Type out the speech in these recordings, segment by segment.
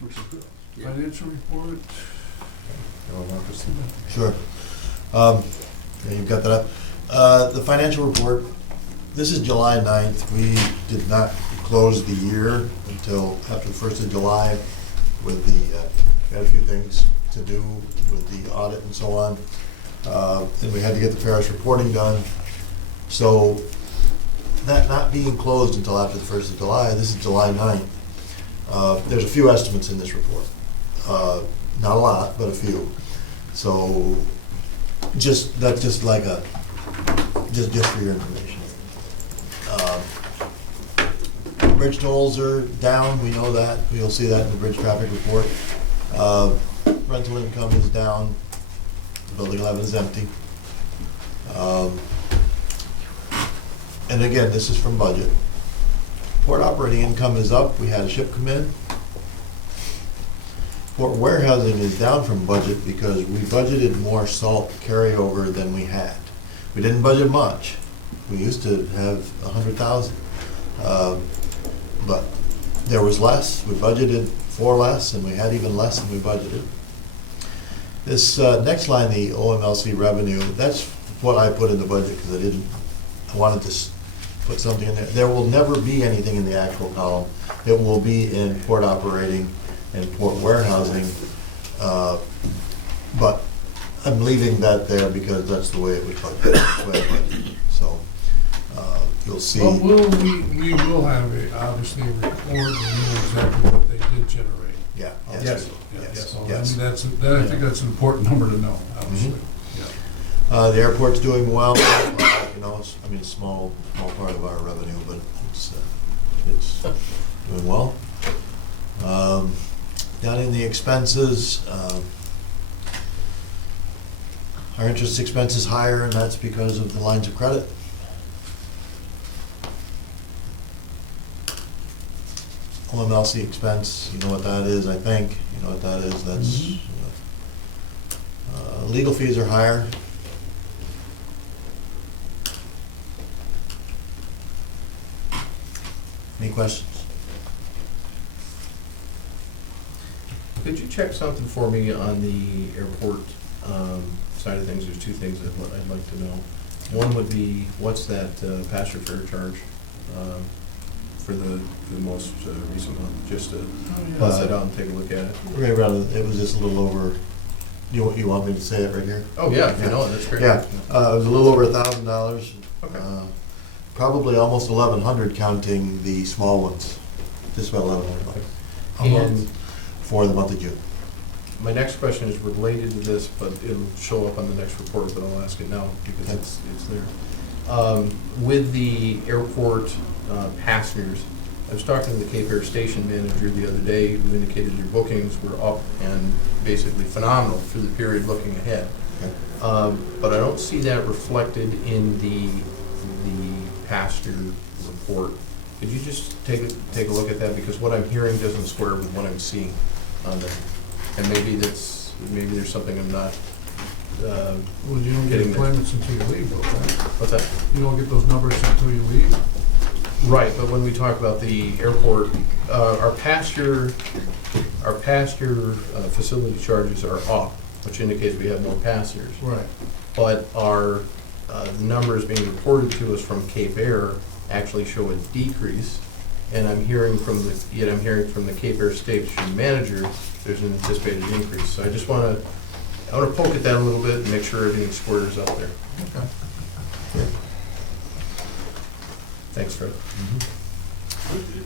Which is good. Financial report? Sure. Yeah, you've got that up. The financial report, this is July 9th. We did not close the year until after the 1st of July with the, we had a few things to do with the audit and so on. And we had to get the parish reporting done. So that not being closed until after the 1st of July, this is July 9th. There's a few estimates in this report. Not a lot, but a few. So that's just like a, just for your information. Bridge tolls are down, we know that. You'll see that in the bridge traffic report. Rental income is down. Building 11 is empty. And again, this is from budget. Port operating income is up. We had a ship come in. Port warehousing is down from budget because we budgeted more salt carryover than we had. We didn't budget much. We used to have 100,000. But there was less. We budgeted for less, and we had even less than we budgeted. This next line, the OMLC revenue, that's what I put in the budget because I wanted to put something in there. There will never be anything in the actual column. It will be in port operating and port warehousing, but I'm leaving that there because that's the way it was budgeted. So you'll see. Well, we will have obviously a report and know exactly what they did generate. Yeah. Yes. Yes. So Yes. I think that's an important number to know, obviously. The airport's doing well. You know, I mean, a small part of our revenue, but it's doing well. Down in the expenses, our interest expense is higher, and that's because of the lines of credit. OMLC expense, you know what that is, I think. You know what that is. That's legal fees are higher. Any questions? Could you check something for me on the airport side of things? There's two things that I'd like to know. One would be, what's that passenger fare charge for the most recent month? Just to bust it out and take a look at it. Right around, it was just a little over, you want me to say it right here? Oh, yeah, if you know it, that's great. Yeah, it was a little over $1,000. Okay. Probably almost 1,100 counting the small ones. Just about 1,100 bucks. And For the month of June. my next question is related to this, but it'll show up on the next report, but I'll ask it now because Okay. it's there. With the airport passengers, I was talking to the Cape Air station manager the other day who indicated your bookings were up and basically phenomenal for the period looking ahead. Okay. But I don't see that reflected in the passenger report. Could you just take a look at that? Because what I'm hearing doesn't square with what I'm seeing on there. And maybe there's something I'm not Well, you don't get Getting there. appointments until you leave, though, right? what's that? You don't get those numbers until you leave? Right, but when we talk about the airport, our passenger facility charges are up, which indicates we have more passengers. Right. But our the numbers being reported to us from Cape Air actually show a decrease, and I'm hearing from the Cape Air station manager there's an anticipated increase. So I just want to poke at that a little bit and make sure everything squares up there. Okay. Thanks, Fred.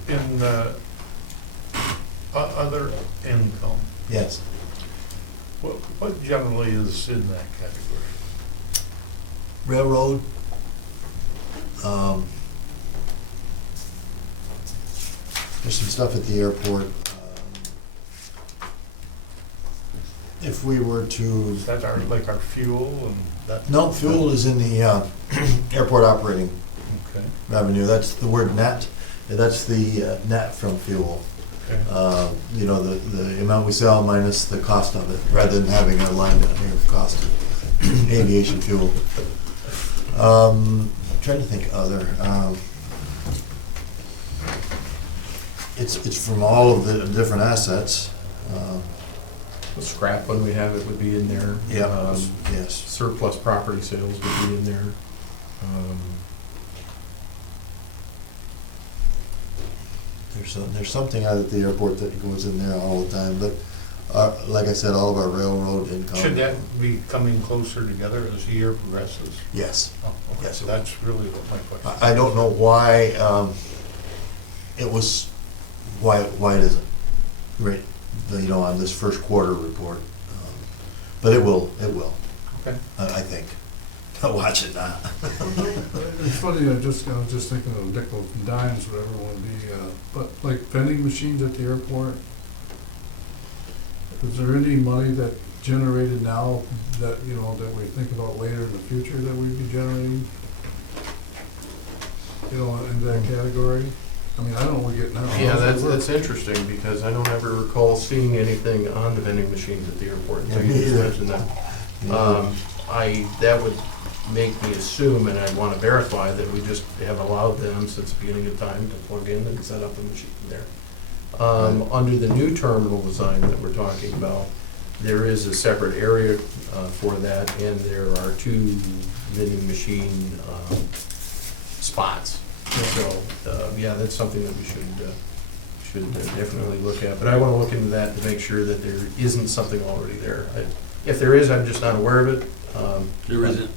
In other income, Yes. what generally is in that category? Railroad. There's some stuff at the airport. If we were to, Is that our fuel and that? no, fuel is in the airport operating Okay, revenue. That's the word net. That's the net from fuel. okay. You know, the amount we sell minus the cost of it, rather than having a line down here for cost of aviation fuel. Trying to think other. It's from all of the different assets. The scrap when we have it would be in there. Yes. Surplus property sales would be in there. There's something out at the airport that goes in there all the time, but like I said, all of our railroad income. Should that be coming closer together as the year progresses? Yes. Oh, okay, Yes. so that's really what my question. I don't know why why it isn't, right, on this first quarter report. But it will, Okay. I think. Watch it now. It's funny, I was just thinking of nickel and dimes, whatever it would be, but like vending machines at the airport, is there any money that generated now that, that we think about later in the future that we'd be generating? In that category? I mean, I don't know what we get now. Yeah, that's interesting, because I don't ever recall seeing anything on the vending machines at the airport, so you just mentioned that. That would make me assume, and I want to verify, that we just have allowed them since the beginning of time to plug in and set up a machine there. Under the new terminal design that we're talking about, there is a separate area for that, and there are 2 vending machine spots. So, yeah, that's something that we should definitely look at. But I want to look into that to make sure that there isn't something already there. If there is, I'm just not aware of it. There isn't.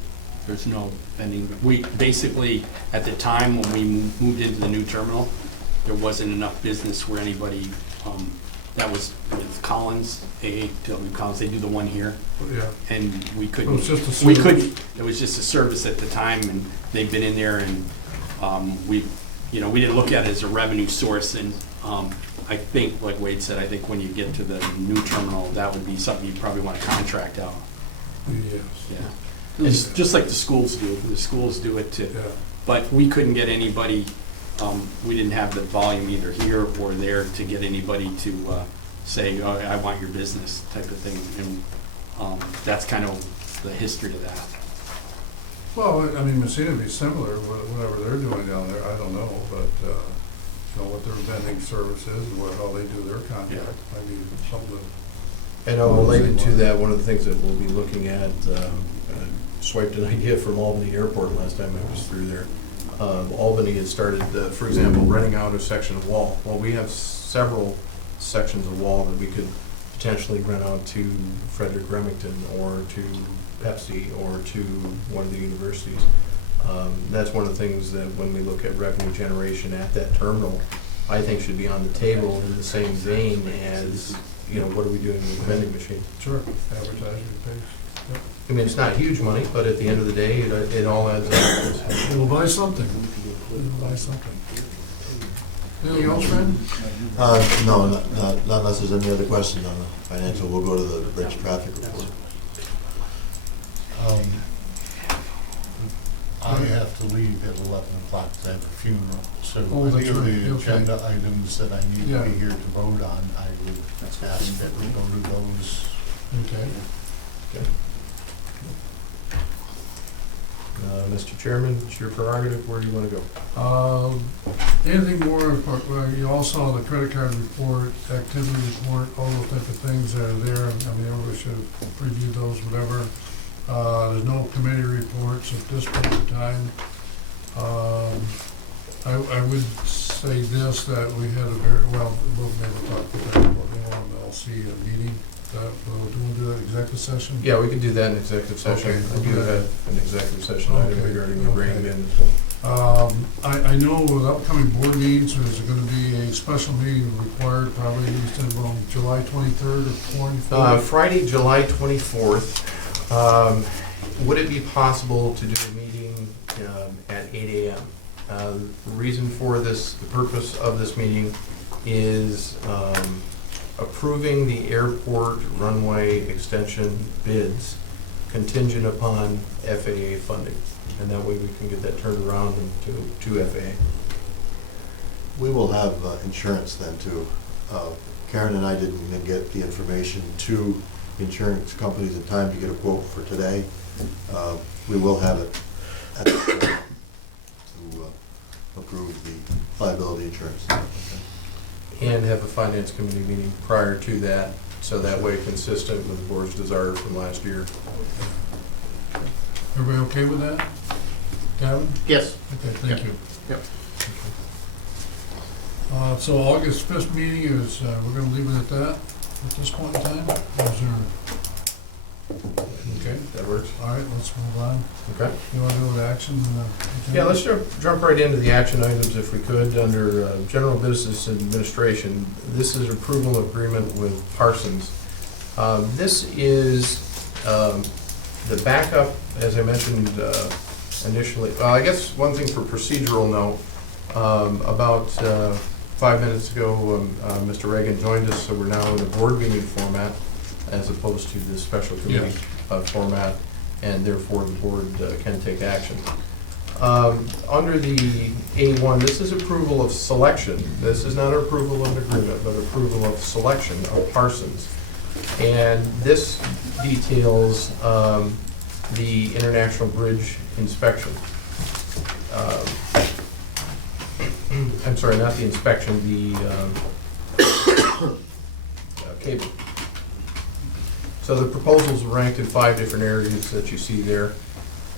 There's no vending. We basically, at the time when we moved into the new terminal, there wasn't enough business where anybody, that was with Collins, AAW Collins, they do the one here. Yeah. And we It couldn't, was just a we service. couldn't, it was just a service at the time, and they've been in there, and we didn't look at it as a revenue source, and I think, like Wade said, I think when you get to the new terminal, that would be something you probably want to contract out. Yes. Yeah. It's just like the schools do. The schools do it too. Yeah. But we couldn't get anybody, we didn't have the volume either here or there to get anybody to say, oh, I want your business type of thing. And that's kind of the history of that. Well, I mean, Messina would be similar, whatever they're doing down there, I don't know, but, what their vending service is and how they do their contract, I mean, something to. And related to that, one of the things that we'll be looking at, swiped an idea from Albany Airport last time I was through there. Albany had started, for example, renting out a section of wall. Well, we have several sections of wall that we could potentially rent out to Frederick Remington or to Pepsi or to one of the universities. That's one of the things that when we look at revenue generation at that terminal, I think should be on the table in the same vein as, what are we doing with the vending machine? Sure, advertising pays. Yep. I mean, it's not huge money, but at the end of the day, it all adds up. It'll buy something. It'll buy something. Anything else, Fred? No, not unless there's any other questions on the financial. We'll go to the bridge traffic report. I have to leave at 11 o'clock to have a funeral, so Oh, that's any of right. the Okay. agenda items that I need to Yeah. be here to vote on, I would ask that we go to those. Okay. Mr. Chairman, it's your prerogative. Where do you want to go? Anything more, well, you all saw the credit card report, activity report, all those type of things that are there. I mean, everybody should preview those, whatever. There's no committee reports at this point in time. I would say this, that we had a very, we'll maybe talk about that, I'll see a meeting. Do we want to do that executive session? Yeah, we can do that in executive session. Okay, I do okay. have an executive session item Okay, regarding the grain okay. bin as well. I know with upcoming board meetings, there's gonna be a special meeting required, probably around July 23rd or 24th. Friday, July 24th. Would it be possible to do a meeting at 8 a.m.? The reason for this, the purpose of this meeting is approving the airport runway extension bids contingent upon FAA funding. And that way we can get that turned around to FAA. We will have insurance then too. Karen and I didn't even get the information to insurance companies in time to get a quote for today. We will have it at the time to approve the liability insurance. and have a finance committee meeting prior to that, so that way consistent with the board's desire from last year. Everybody okay with that? Gavin? Yes. Okay, thank you. Yep. So August 5th meeting is, we're gonna leave it at that at this point in time? Or is there, Okay, that works. all right, let's move on. Okay. You wanna go with action? Yeah, let's jump right into the action items if we could, under general business administration. This is approval of agreement with Parsons. This is the backup, as I mentioned initially. I guess one thing for procedural note, about 5 minutes ago, Mr. Reagan joined us, so we're now in a board meeting format as opposed to the special committee format, and therefore the board can take action. Under the A1, this is approval of selection. This is not approval of an agreement, but approval of selection of Parsons. And this details the International Bridge inspection. I'm sorry, not the inspection, the cable. So the proposals are ranked in 5 different areas that you see there.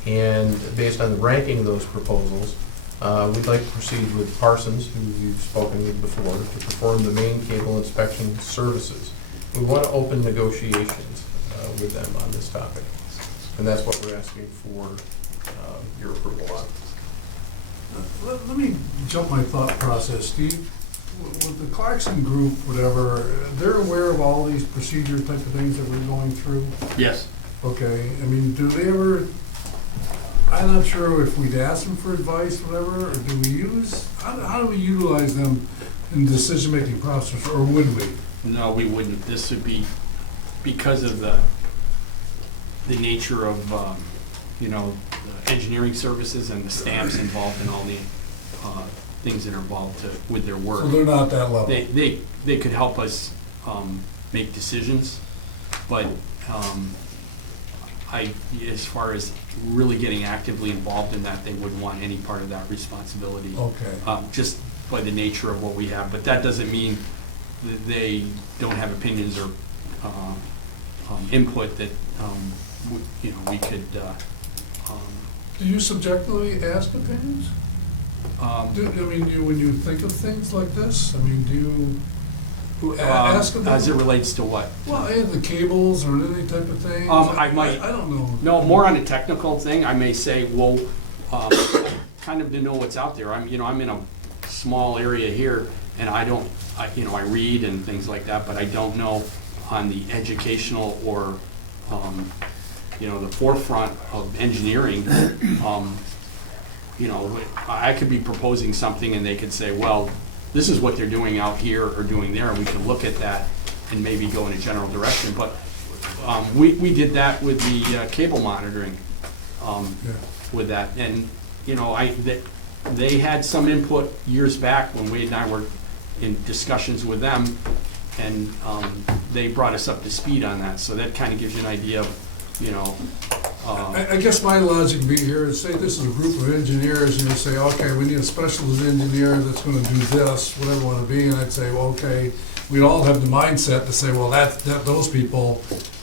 And based on the ranking of those proposals, we'd like to proceed with Parsons, who you've spoken with before, to perform the main cable inspection services. We want to open negotiations with them on this topic. And that's what we're asking for your approval on. Let me jump my thought process, Steve. With the Clarkson Group, whatever, they're aware of all these procedure type of things that we're going through? Yes. Okay, I mean, do they ever, I'm not sure if we'd ask them for advice, whatever, or do we use, how do we utilize them in the decision-making process, or would we? No, we wouldn't. This would be because of the nature of, the engineering services and the staffs involved in all the things that are involved with their work. So they're not that level? They could help us make decisions, but as far as really getting actively involved in that, they wouldn't want any part of that responsibility. Okay. Just by the nature of what we have, but that doesn't mean that they don't have opinions or input that we could. Do you subjectively ask opinions? When you think of things like this, I mean, do you ask them? As it relates to what? Well, the cables or any type of thing? I might. I don't know. No, more on a technical thing. I may say, well, kind of to know what's out there. I'm in a small area here, and I read and things like that, but I don't know on the educational or, the forefront of engineering. I could be proposing something and they could say, well, this is what they're doing out here or doing there, and we can look at that and maybe go in a general direction. But we did that with the cable monitoring, with that. And, they had some input years back when Wade and I were in discussions with them, and they brought us up to speed on that. So that kind of gives you an idea of, I guess my logic would be here is, say this is a group of engineers, and you say, okay, we need a specialist engineer that's gonna do this, whatever it wanna be, and I'd say, well, okay, we'd all have the mindset to say, well, that those people,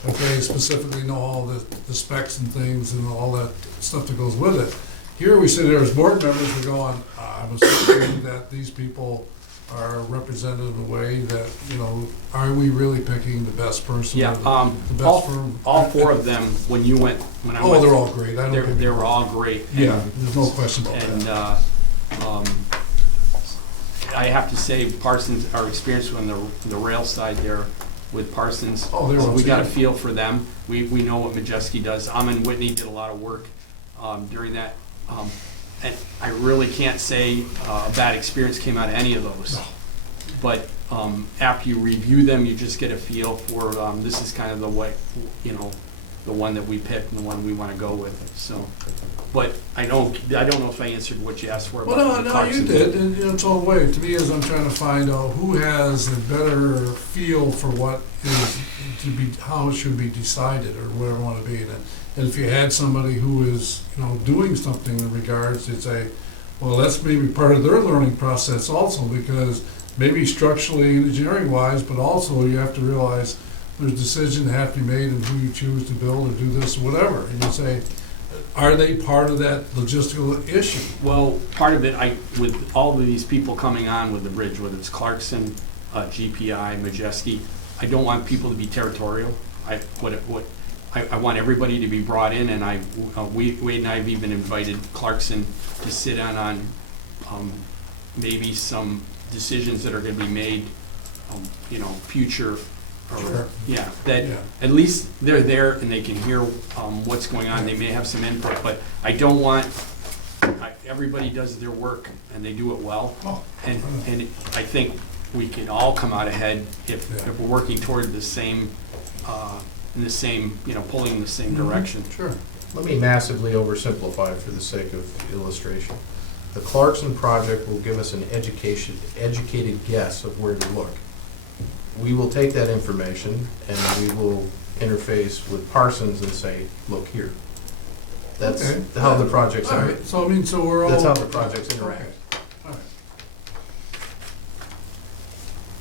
okay, specifically know all the specs and things and all that stuff that goes with it. Here we sit there as board members, we're going, I'm assuming that these people are represented in a way that, are we really picking the best person? yeah, The best firm? all 4 of them, when I went. Oh, they're all great. I don't They were all great. Yeah, there's no question about And that. I have to say, Parsons, our experience on the rail side there with Parsons, Oh, they're we got a outstanding. feel for them. We know what Majeski does. Amin Whitney did a lot of work during that. And I really can't say a bad experience came out of any of those. But after you review them, you just get a feel for, this is kind of the way, the one that we picked and the one we want to go with. So, but I don't know if I answered what you asked for about Well, the no, Clarkson. you did, and it's all the way. To me, as I'm trying to find out who has a better feel for what is to be, how it should be decided, or whatever I want to be. And if you had somebody who is, doing something in regards, you'd say, well, that's maybe part of their learning process also, because maybe structurally, engineering wise, but also you have to realize there's decisions that have to be made in who you choose to build or do this, or whatever. And you say, are they part of that logistical issue? Well, part of it, with all of these people coming on with the bridge, whether it's Clarkson, GPI, Majeski, I don't want people to be territorial. I want everybody to be brought in, and Wade and I have even invited Clarkson to sit in on maybe some decisions that are gonna be made, future. Sure. Yeah, Yeah. at least they're there and they can hear what's going on. They may have some input, but I don't want, everybody does their work and they do it well. Oh, And I think we can all come out ahead if Yeah. we're working toward the same, in the same, pulling in the same direction. Sure. Let me massively oversimplify for the sake of illustration. The Clarkson project will give us an educated guess of where to look. We will take that information and we will interface with Parsons and say, look here. That's Okay. how the projects All are. right, so I mean, so we're all. That's how the projects interact. Okay. All right.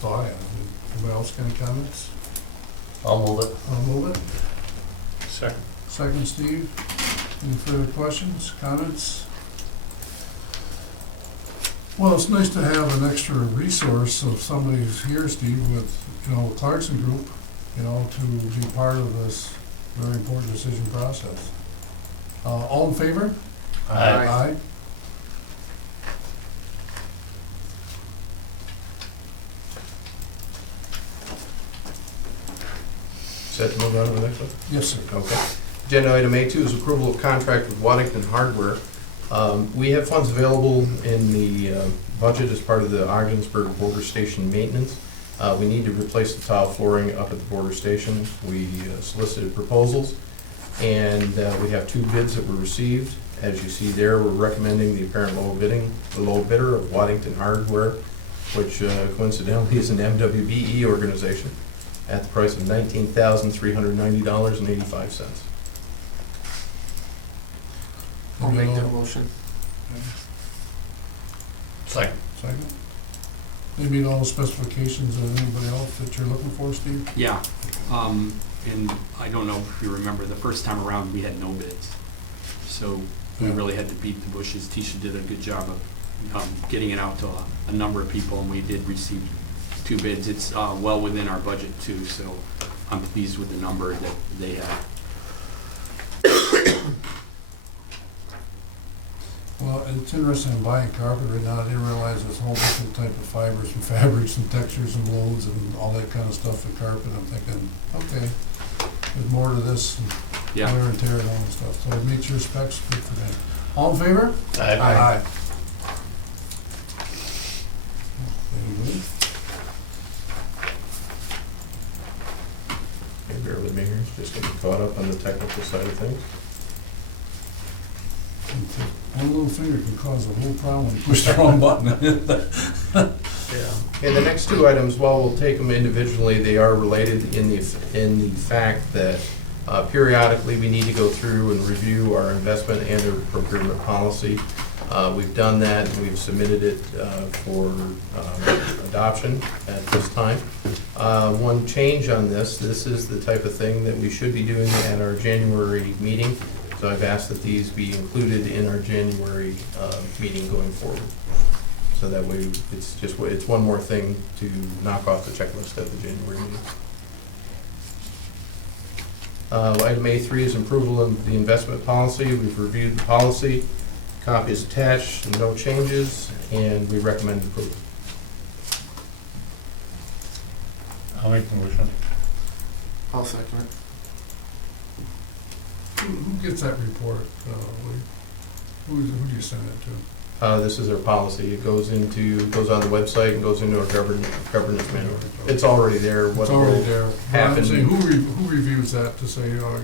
So I have. Anybody else got any comments? I'll move it. I'll move it. Second. Second, Steve. Any further questions, comments? Well, it's nice to have an extra resource of somebody who's here, Steve, with, Clarkson Group, to be part of this very important decision process. All in favor? Aye. Aye. Set to move on to the next one? Yes, sir. Okay. Agenda item A2 is approval of contract with Waddington Hardware. We have funds available in the budget as part of the Ogdensburg border station maintenance. We need to replace the tile flooring up at the border station. We solicited proposals, and we have 2 bids that were received. As you see there, we're recommending the apparent the low bidder of Waddington Hardware, which coincidentally is an MWBE organization, at the price of $19,390.85. I'll make that motion. Second. Second. They meet all the specifications of anybody else that you're looking for, Steve? Yeah, and I don't know if you remember, the first time around, we had no bids. So we Yeah. really had to beat the bushes. Tisha did a good job of getting it out to a number of people, and we did receive 2 bids. It's well within our budget too, so I'm pleased with the number that they had. Well, it's interesting in buying carpet right now, I didn't realize there's a whole different type of fibers and fabrics and textures and loads and all that kind of stuff for carpet. I'm thinking, okay, there's more to this and Yeah. wear and tear and all that stuff. So it meets your specs, good for that. All in favor? Aye. Anybody? Hey, bear with me here, just getting caught up on the technical side of things. One little finger can cause a whole problem when you push the wrong button. Okay, the next 2 items, while we'll take them individually, they are related in the fact that periodically we need to go through and review our investment and our procurement policy. We've done that, and we've submitted it for adoption at this time. One change on this is the type of thing that we should be doing at our January meeting. So I've asked that these be included in our January meeting going forward. So that way, it's one more thing to knock off the checklist at the January meeting. Item A3 is approval of the investment policy. We've reviewed the policy. Copy is attached, no changes, and we recommend approval. I'll make the motion. I'll second it. Who gets that report? Who do you send it to? This is our policy. It goes on the website and goes into our governance manual. It's already there. It's already there. But I'm happen- saying, who reviews that to say, like,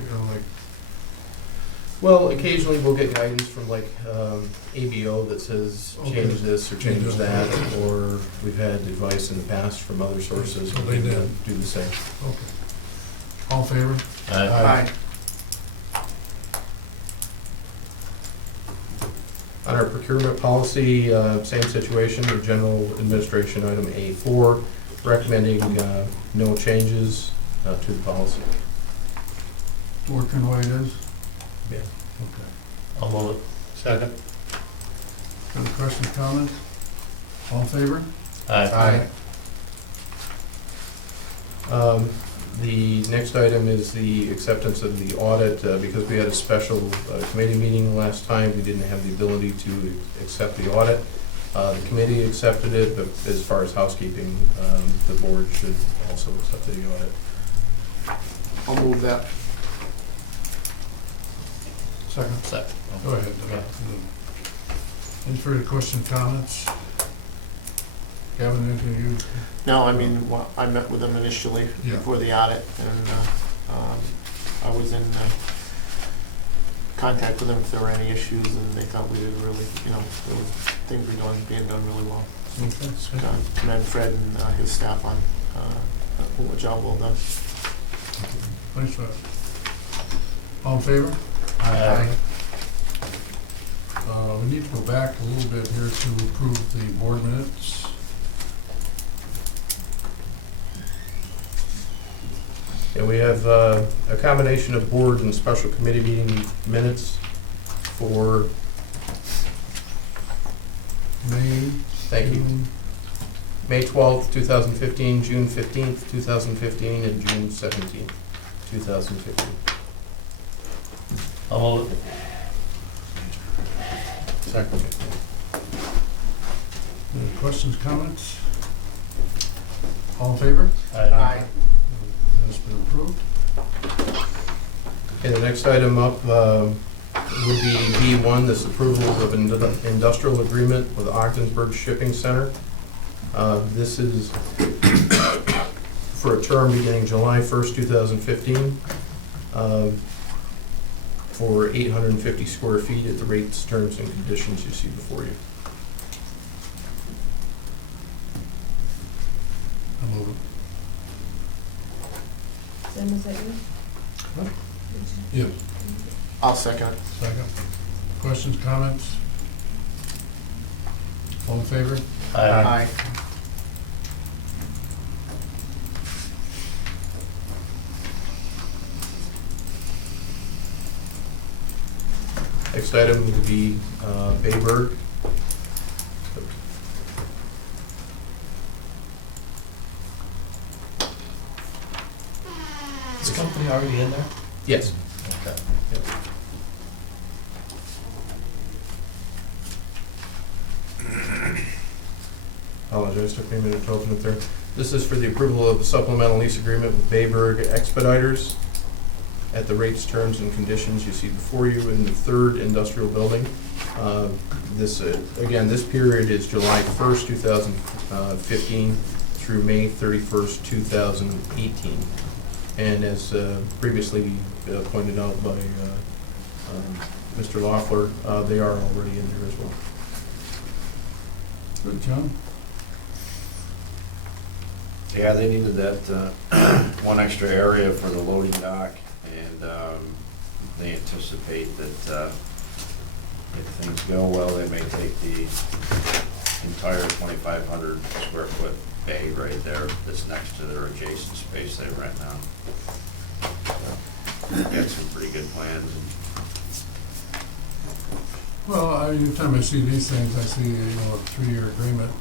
Well, occasionally we'll get guidance from ABO that says change this or change that, or we've had advice in the past from other sources. So they did. Do the same. okay. All in favor? Aye. On our procurement policy, same situation, the general administration item A4, recommending no changes to the policy. Working the way it is? Yeah. Okay. I'll move it. Second. Any questions, comments? All in favor? Aye. The next item is the acceptance of the audit. Because we had a special committee meeting last time, we didn't have the ability to accept the audit. The committee accepted it, but as far as housekeeping, the board should also accept the audit. I'll move that. Second. Second. Go ahead. Any further questions, comments? Gavin, anything you? No, I mean, I met with them initially Yeah. before the audit, and I was in contact with them if there were any issues, and they thought we did really, there was things being done really well. Okay. Commend Fred and his staff on a job well done. Thanks, Fred. All in favor? Aye. We need to go back a little bit here to approve the board minutes. And we have a combination of board and special committee meeting minutes for, May. thank you, June. May 12th, 2015, June 15th, 2015, and June 17th, 2015. I'll move it. Second. Any questions, comments? All in favor? Aye. Minutes been approved. Okay, the next item up would be B1, this approval of an industrial agreement with Ogdensburg Shipping Center. This is for a term beginning July 1st, 2015, for 850 square feet at the rates, terms, and conditions you see before you. I'll move it. Sam, was that you? Yeah. I'll second it. Second. Questions, comments? All in favor? Aye. Next item would be Bayberg. Is the company already in there? Yes. Okay. Apologize, took me a minute to open it there. This is for the approval of the supplemental lease agreement with Bayberg Expeditors at the rates, terms, and conditions you see before you in the third industrial building. Again, this period is July 1st, 2015 through May 31st, 2018. And as previously pointed out by Mr. Loeffler, they are already in there as well. Good, John? Yeah, they needed that one extra area for the loading dock, and they anticipate that if things go well, they may take the entire 2,500 square foot bay right there that's next to their adjacent space they rent now. Got some pretty good plans. Well, anytime I see these things, I see, a 3-year agreement,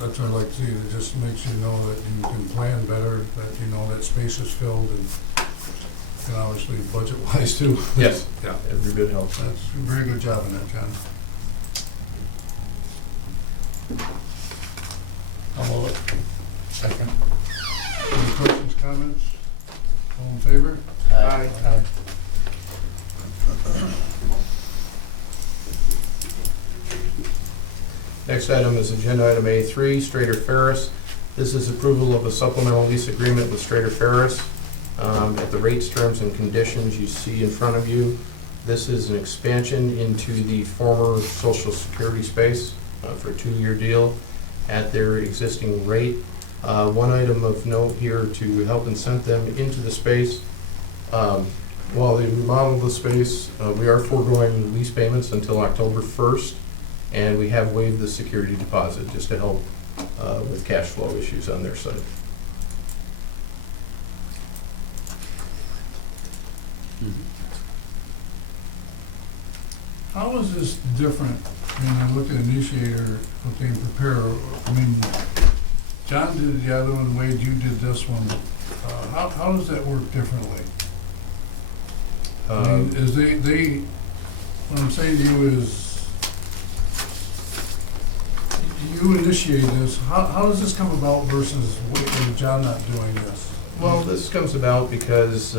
that's what I like to see. It just makes you know that you can plan better, that you know that space is filled, and obviously budget-wise too. Yes. Yeah. Every bit helps. That's a very good job on that, John. I'll move it. Second. Any questions, comments? All in favor? Aye. Next item is agenda item A3, Strader Ferris. This is approval of a supplemental lease agreement with Strader Ferris at the rates, terms, and conditions you see in front of you. This is an expansion into the former Social Security space for a 2-year deal at their existing rate. One item of note here to help incent them into the space, Well, they remodeled the space. We are foregoing lease payments until October 1st, and we have waived the security deposit just to help with cash flow issues on their side. How is this different? I mean, I look at initiator, okay, and prepare, I mean, John did the other one, Wade, you did this one. How does that work differently? I mean, is they, what I'm saying to you is, you initiate this, how does this come about versus John not doing this? Well, this comes about because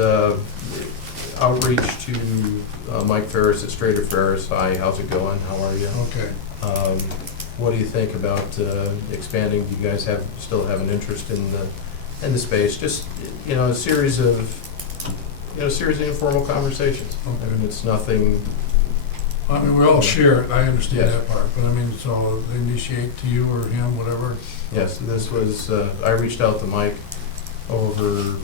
outreach to Mike Ferris at Strader Ferris. Hi, how's it going? How are you? Okay. What do you think about expanding? Do you guys still have an interest in the space? Just, a series of informal conversations. Okay. I mean, it's nothing. I mean, we all share it, I understand Yes. that part, but I mean, so they initiate to you or him, whatever? Yes, this was, I reached out to Mike over,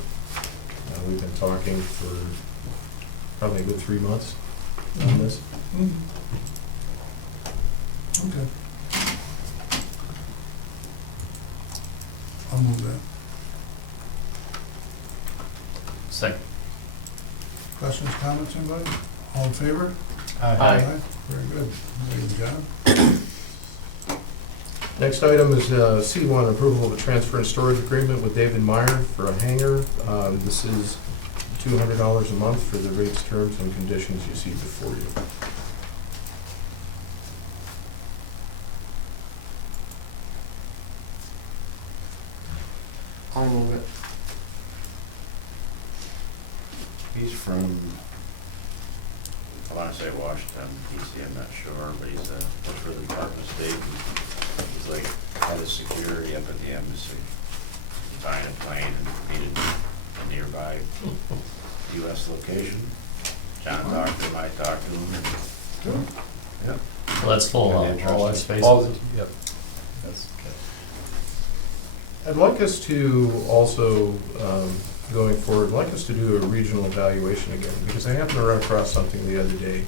we've been talking for probably a good 3 months on this. Okay. I'll move that. Second. Questions, comments, anybody? All in favor? Aye. Very good. Thank you, John. Next item is C1, approval of a transfer and storage agreement with David Meyer for a hangar. This is $200 a month for the rates, terms, and conditions you see before you. I'll move it. He's from, I want to say Washington, DC, I'm not sure, but he's works for the Department of State. He's like head of security up at the embassy, buying a plane and needed a nearby US location. John talked to him, I talked to him, and, yep. Well, that's full Very of all our interesting. spaces. Yep. That's I'd like us to also, going forward, I'd like us to do a regional evaluation again, because I happened to run across something the other day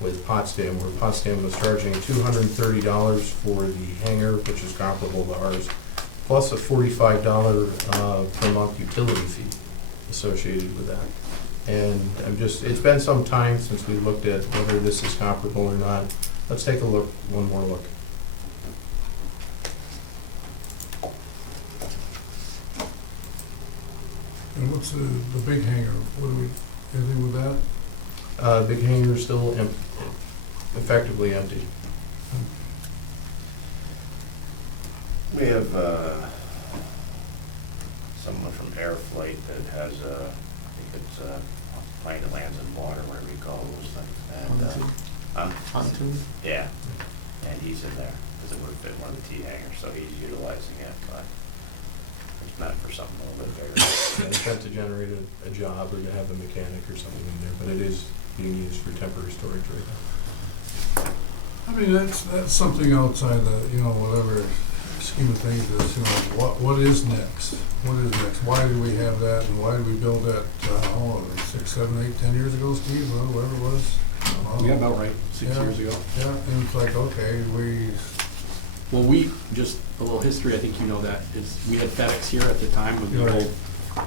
with Potsdam, where Potsdam was charging $230 for the hangar, which is comparable to ours, plus a $45 per month utility fee associated with that. And it's been some time since we looked at whether this is comparable or not. Let's take a look, one more look. And what's the big hangar? What do we, anything with that? Big hangar is still effectively empty. We have someone from Air Flight that has, I think it's a plane that lands in water, whatever you call those things. And, Pontoon? yeah, and he's in there, because it would fit one of the T hangars, so he's utilizing it, but it's meant for something a little bit bigger. And it's meant to generate a job or to have a mechanic or something in there, but it is being used for temporary storage right now. I mean, that's something outside the, whatever scheme of things is, what is next? What is next? Why do we have that and why did we build that, 6, 7, 8, 10 years ago, Steve, or whatever it was? Yeah, about right, 6 Yeah. years ago. Yeah, and it's like, okay, Well, just a little history, I think you know that, is we had FedEx here at the time with the Right. old,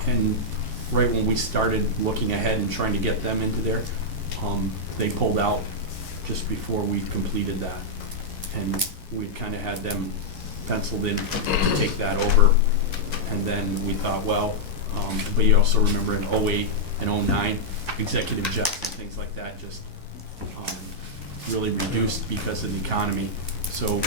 and right when we started looking ahead and trying to get them into there, they pulled out just before we completed that. And we kind of had them penciled in to take that over. And then we thought, well, but you also remember in '08 and '09, executive jets and things like that just really reduced because of the economy. So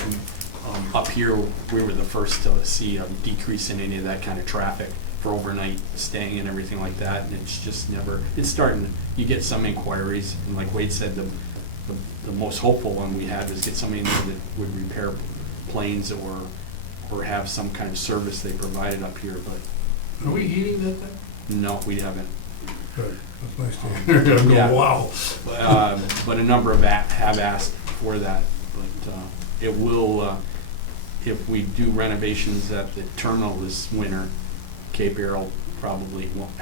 up here, we were the first to see a decrease in any of that kind of traffic for overnight staying and everything like that. And it's just never, it's starting, you get some inquiries, and like Wade said, the most hopeful one we had was get somebody in there that would repair planes or have some kind of service they provided up here, but are we heating that thing? no, we haven't. Good, that's nice to hear. I'm Yeah. going, wow. But a number of have asked for that, but it will, if we do renovations at the terminal this winter, Cape Air will probably want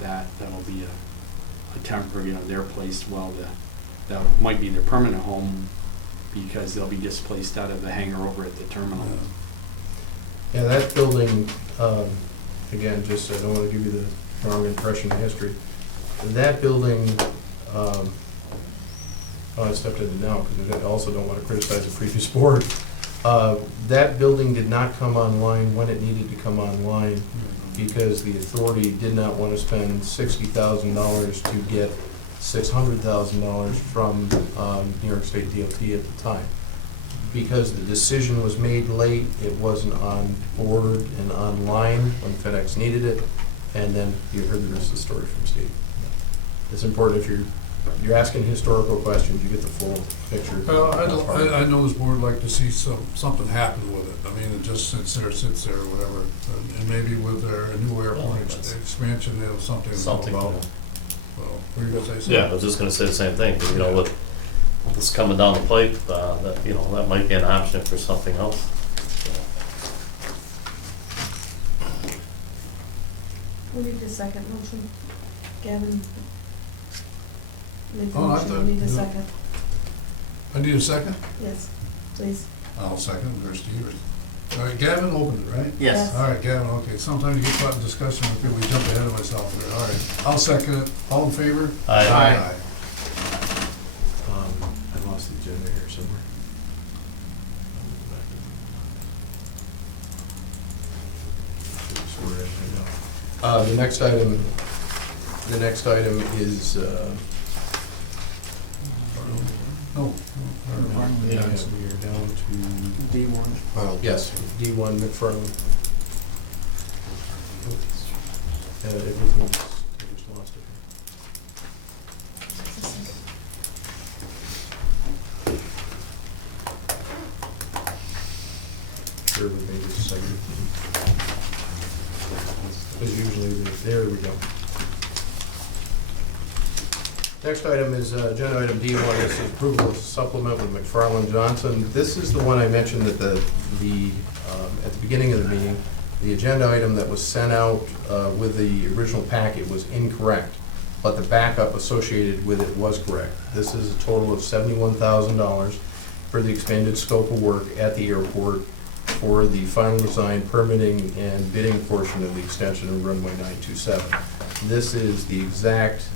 that. That'll be a temporary, their place, well, that might be their permanent home because they'll be displaced out of the hangar over at the terminal. Yeah, that building, again, just, I don't wanna give you the wrong impression of history. That building, I stepped in it now, because I also don't wanna criticize the previous board. That building did not come online when it needed to come online, because the authority did not wanna spend $60,000 to get $600,000 from New York State DOT at the time. Because the decision was made late, it wasn't on board and online when FedEx needed it, and then you heard the rest of the story from Steve. It's important if you're asking historical questions, you get the full picture. I know this board would like to see something happen with it. I mean, it just sits there, or whatever. And maybe with their new airport expansion, there's something about. Well, were you gonna say something? Yeah, I was just gonna say the same thing, but, with this coming down the pipe, that, that might be an option for something else. We need a second motion. Gavin. Made the Oh, I motion, thought- we need a no. second. I need a second? Yes, please. I'll second, or Steve. All right, Gavin opened it, right? Yes. All right, Gavin, okay. Sometimes you get caught in discussion, okay, we jump ahead of myself there. All right, I'll second it. All in favor? Aye. I lost the agenda here somewhere. The next item is, No. yeah, so we are down to, D1. Well, yes, D1 McFarland. Everything's, I just lost it. Sure, we made this second. As usually, there we go. Next item is agenda item D1, this is approval of supplement with McFarland Johnson. This is the one I mentioned at the beginning of the meeting. The agenda item that was sent out with the original packet was incorrect, but the backup associated with it was correct. This is a total of $71,000 for the expanded scope of work at the airport for the final design, permitting, and bidding portion of the extension of runway 927. This is the exact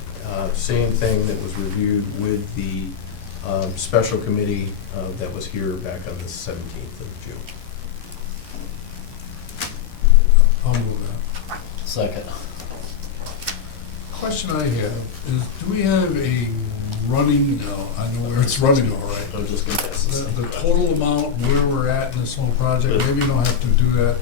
same thing that was reviewed with the special committee that was here back on the 17th of June. I'll move that. Second. Question I have is, do we have a running, no, I know where it's running all right. I was just gonna ask the same The question. total amount, where we're at in this whole project, maybe you don't have to do that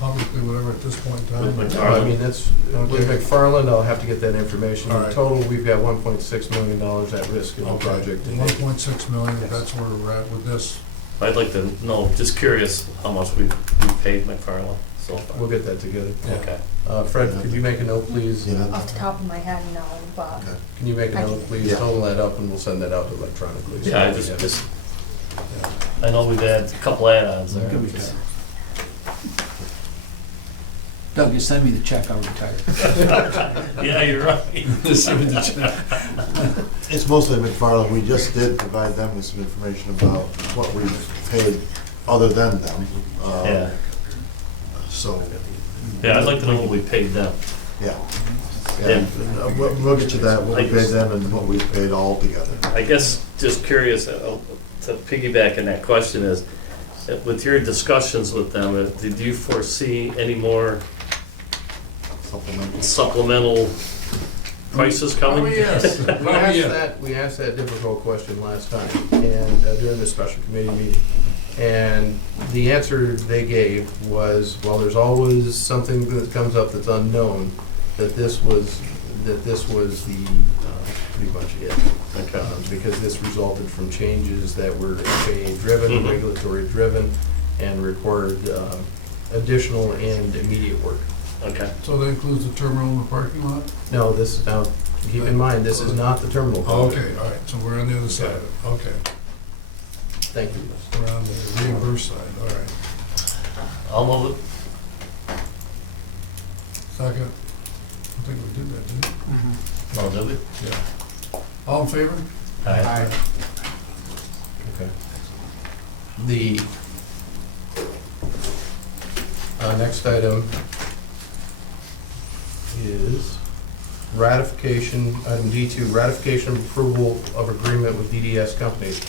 publicly, whatever, at this point in time. With I mean, that's, with McFarland, I'll have to get that information. All In right. total, we've got $1.6 million at risk in the Okay, project. 1.6 million, Yes. that's where we're at with this. I'd like to know, just curious, how much we've paid McFarland so far. We'll get that together. Yeah. Okay. Fred, could you make a note, please? Yeah. Off the top of my head, no, but Okay. Can you make a I note, can. please? Yeah. Total that up and we'll send that out electronically. So Yeah, I we just, have it. just, I know we've had a couple add-ons there. Doug, you send me the check, I'll retire. Yeah, you're right. It's mostly McFarland. We just did provide them with some information about what we've paid other than them. Yeah, So, yeah, I'd like to know what we paid them. yeah. And We'll get you that, what we paid them and what we've paid all together. I guess, just curious, to piggyback on that question is, with your discussions with them, did you foresee any more Supplemental. supplemental prices coming? Oh, yes. We asked that difficult question last time, and during the special committee meeting. And the answer they gave was, well, there's always something that comes up that's unknown, that this was the, pretty much it. Okay. Because this resulted from changes that were FAA-driven, Mhm. regulatory-driven, and required additional and immediate work. Okay. So that includes the terminal and the parking lot? No, this, now, keep in mind, this is not the terminal. Oh, okay, all right, so we're on the other side of it, okay. Thank you. We're on the reimbursed side, all right. I'll move it. Second. I think we did that, didn't we? Oh, did it? Yeah. All in favor? Aye. Okay. The next item is ratification, item D2, ratification of approval of agreement with DDS Companies.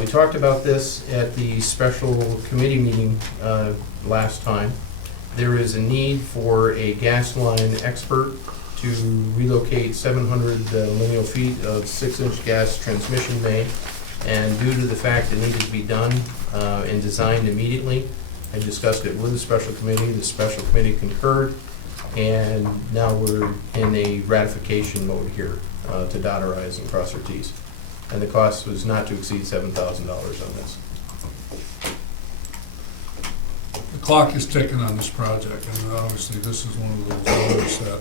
We talked about this at the special committee meeting last time. There is a need for a gas line expert to relocate 700 lineal feet of 6-inch gas transmission main. And due to the fact it needed to be done and designed immediately, I discussed it with the special committee. The special committee concurred, and now we're in a ratification mode here to dot our i's and cross our t's. And the cost was not to exceed $7,000 on this. The clock is ticking on this project, and obviously this is one of those areas that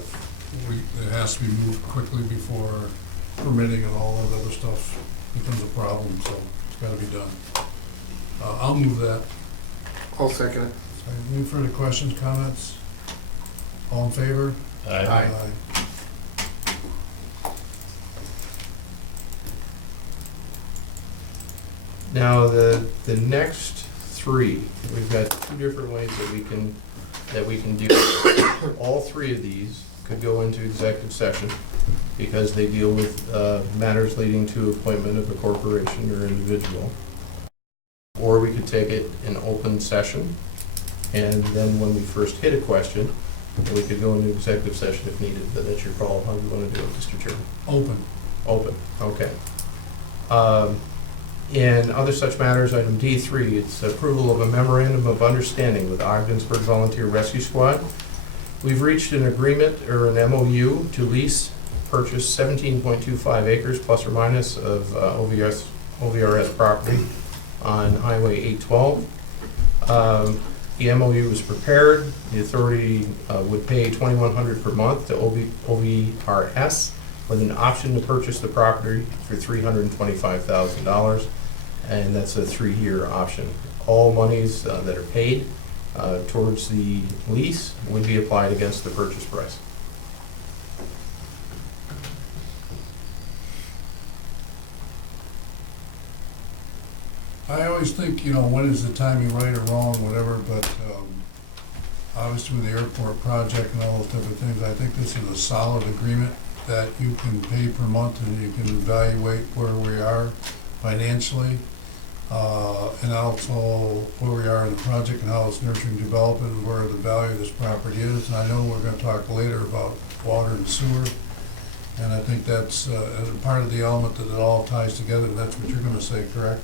it has to be moved quickly before permitting and all that other stuff becomes a problem, so it's gotta be done. I'll move that. I'll second it. Any further questions, comments? All in favor? Aye. Now, the next three, we've got two different ways that we can do it. All three of these could go into executive session because they deal with matters leading to appointment of a corporation or individual. Or we could take it in open session, and then when we first hit a question, we could go into executive session if needed, but that's your call, how you want to do it, Mr. Chairman. Open. Open, okay. In other such matters, item D3, it's approval of a memorandum of understanding with Ogdensburg Volunteer Rescue Squad. We've reached an agreement, or an MOU, to lease, purchase 17.25 acres plus or minus of OVRS property on Highway 812. The MOU was prepared. The authority would pay $2,100 per month to OVRS with an option to purchase the property for $325,000, and that's a 3-year option. All monies that are paid towards the lease would be applied against the purchase price. I always think, when is the timing right or wrong, whatever, but obviously with the airport project and all those type of things, I think this is a solid agreement that you can pay per month and you can evaluate where we are financially, and also where we are in the project and how it's nurturing development and where the value of this property is. And I know we're gonna talk later about water and sewer, and I think that's part of the element that it all ties together, and that's what you're gonna say, correct?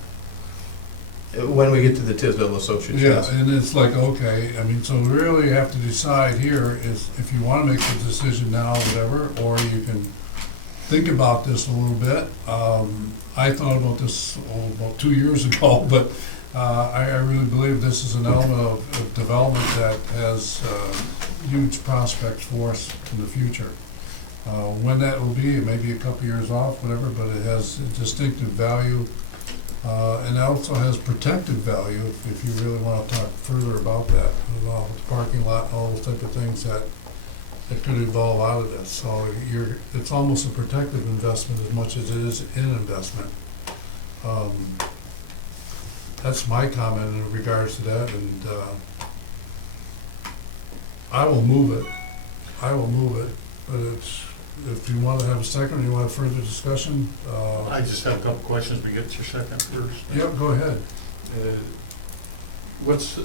When we get to the Tisdale Associates, yes. Yeah, and it's like, okay, so we really have to decide here is if you wanna make the decision now, whatever, or you can think about this a little bit. I thought about this about 2 years ago, but I really believe this is an element of development that has huge prospects for us in the future. When that will be, it may be a couple years off, whatever, but it has a distinctive value. And it also has protected value, if you really want to talk further about that, the parking lot, and all those type of things that could evolve out of this. So it's almost a protective investment as much as it is an investment. That's my comment in regards to that, and I will move it. But if you want to have a second, or you want further discussion? I just have a couple questions, but get your second first. Yep, go ahead. What's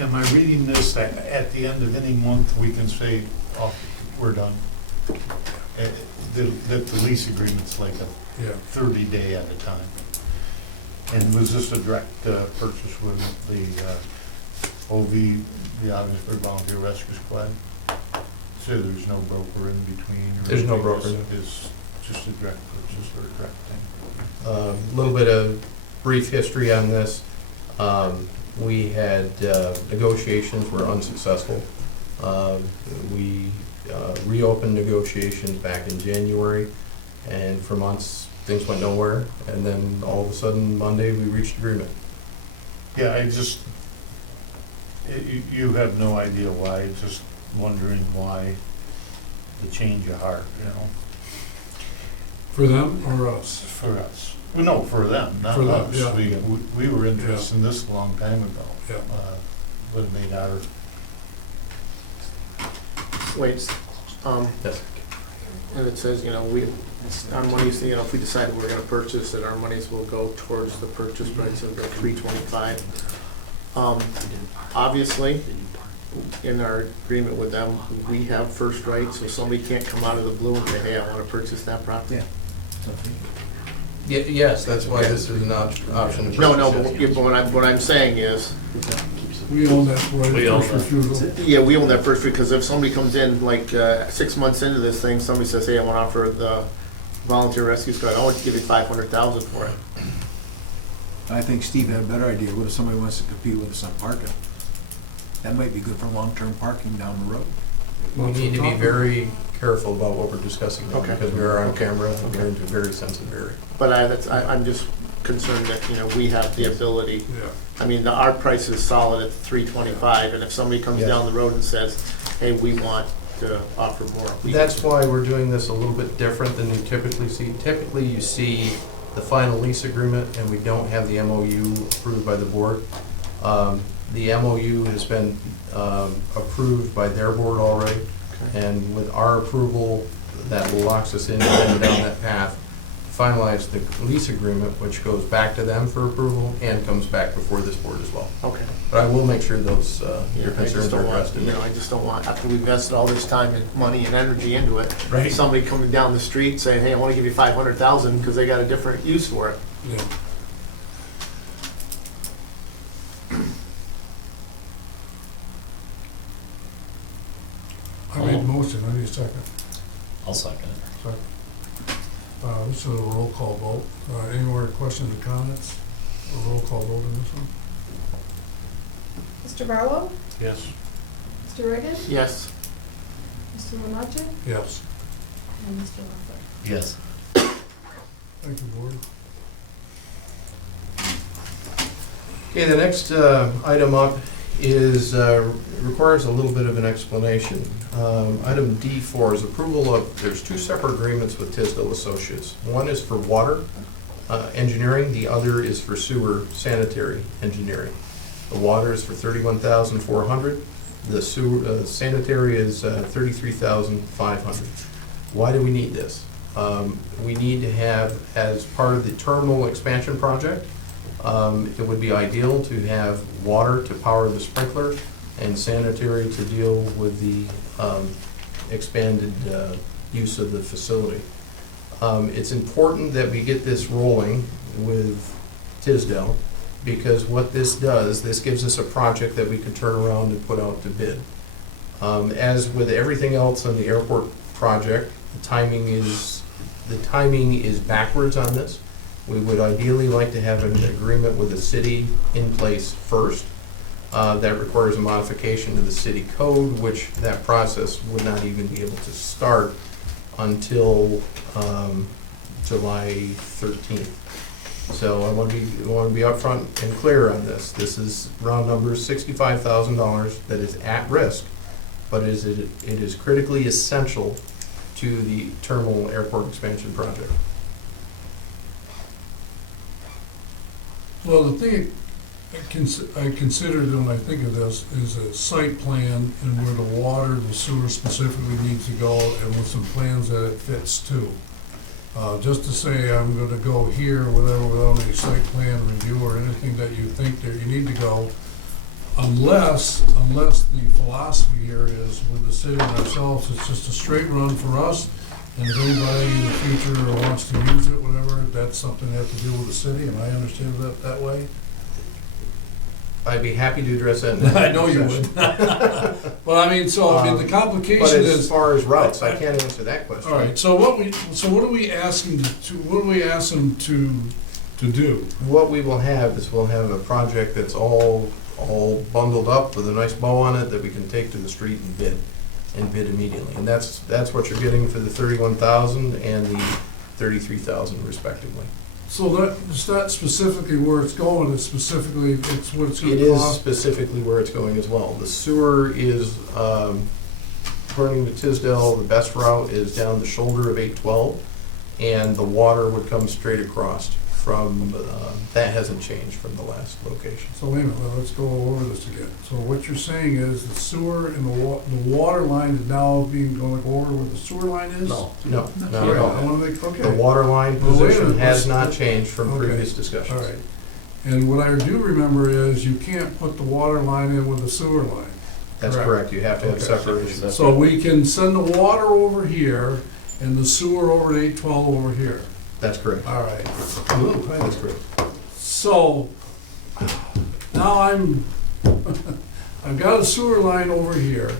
am I reading this that at the end of any month, we can say, oh, we're done? That the lease agreement's like a Yeah. 30-day at a time? And was this a direct purchase with the Ogdensburg Volunteer Rescue Squad? So there's no broker in between? Or There's no anything? broker, no. It's just a direct purchase or a direct thing? A little bit of brief history on this. We had negotiations were unsuccessful. We reopened negotiations back in January, and for months, things went nowhere. And then all of a sudden, Monday, we reached agreement. Yeah, you have no idea why, just wondering why the change of heart, you know, For them or us? for us. Well, no, for them, not For them, us. yeah. We were interested in this a long time ago. Yeah. But it made our, Wait, Yes. and it says, our monies, if we decided we're gonna purchase it, our monies will go towards the purchase price of the $325. Obviously, in our agreement with them, we have first right, so somebody can't come out of the blue and say, hey, I wanna purchase that property. Yes, that's why this is an option. to No, purchase, but yes. what I'm saying is, We own that right We of own first that. refusal. yeah, we own that first, because if somebody comes in, like, 6 months into this thing, somebody says, hey, I wanna offer the volunteer rescue squad, I want to give you 500,000 for it. I think Steve had a better idea. What if somebody wants to compete with us on parking? That might be good for long-term parking down the road. We need to be very careful about what we're discussing now, Okay. because we are on camera, and we're into a very sensitive area. But I'm just concerned that, we have the ability, Yeah. I mean, our price is solid at 325, and if somebody comes Yes. down the road and says, hey, we want to offer more. That's why we're doing this a little bit different than you typically see. Typically, you see the final lease agreement, and we don't have the MOU approved by the board. The MOU has been approved by their board already, and with our approval, that locks us in down that path. Finalize the lease agreement, which goes back to them for approval and comes back before this board as well. Okay. But I will make sure those, your I just concerns are don't want, addressed in there. I just don't want, after we've invested all this time and money and energy into it, Right. somebody coming down the street saying, hey, I want to give you 500,000 because they got a different use for it. Yeah. I made a motion, I need a second. I'll second it. This is a roll call vote. Any more questions or comments? A roll call vote on this one? Mr. Barlow? yes. Mr. Reagan? Yes. Mr. Lamache? Yes. And Mr. Loeffler. Yes. Thank you, board. Okay, the next item up is, requires a little bit of an explanation. Item D4 is approval of, there's two separate agreements with Tisdale Associates. One is for water engineering, the other is for sewer sanitary engineering. The water is for $31,400, the sewer, sanitary is $33,500. Why do we need this? We need to have, as part of the terminal expansion project, it would be ideal to have water to power the sprinkler and sanitary to deal with the expanded use of the facility. It's important that we get this rolling with Tisdale, because what this does, this gives us a project that we can turn around and put out to bid. As with everything else on the airport project, the timing is backwards on this. We would ideally like to have an agreement with the city in place first. That requires a modification to the city code, which that process would not even be able to start until July 13th. So I want to be upfront and clear on this. This is round numbers, $65,000 that is at risk, but it is critically essential to the terminal airport expansion project. Well, the thing I considered when I think of this is a site plan and where the water, the sewer specifically needs to go, and with some plans that it fits to. Just to say I'm gonna go here, whatever, without any site plan review or anything that you think that you need to go, unless the philosophy here is with the city and ourselves, it's just a straight run for us, and if anybody in the future wants to use it, whatever, that's something they have to deal with the city, and I understand that way. I'd be happy to address that. I know you would. Well, I mean, the But complication as is, far as routes, I can't answer that question. all right, so what are we asking what do we ask them to do? What we will have is we'll have a project that's all bundled up with a nice bow on it that we can take to the street and bid immediately. And that's what you're getting for the $31,000 and the $33,000 respectively. So it's not specifically where it's going, it's what it's It gonna is cost? specifically where it's going as well. The sewer is, turning to Tisdale, the best route is down the shoulder of 812, and the water would come straight across from, that hasn't changed from the last location. So wait a minute, let's go over this again. So what you're saying is the sewer and the water line is now being, going to go over where the sewer line is? No. No, not All at right, I all. wanna make, okay. The water line Well, wait a position minute, has let's- not changed from okay. previous discussions. All right. And what I do remember is you can't put the water line in with the sewer line. That's Correct. correct, you have to have Okay. separation. So we can send the water over here and the sewer over to 812 over here. That's correct. All right. That's correct. So, now I've got a sewer line over here.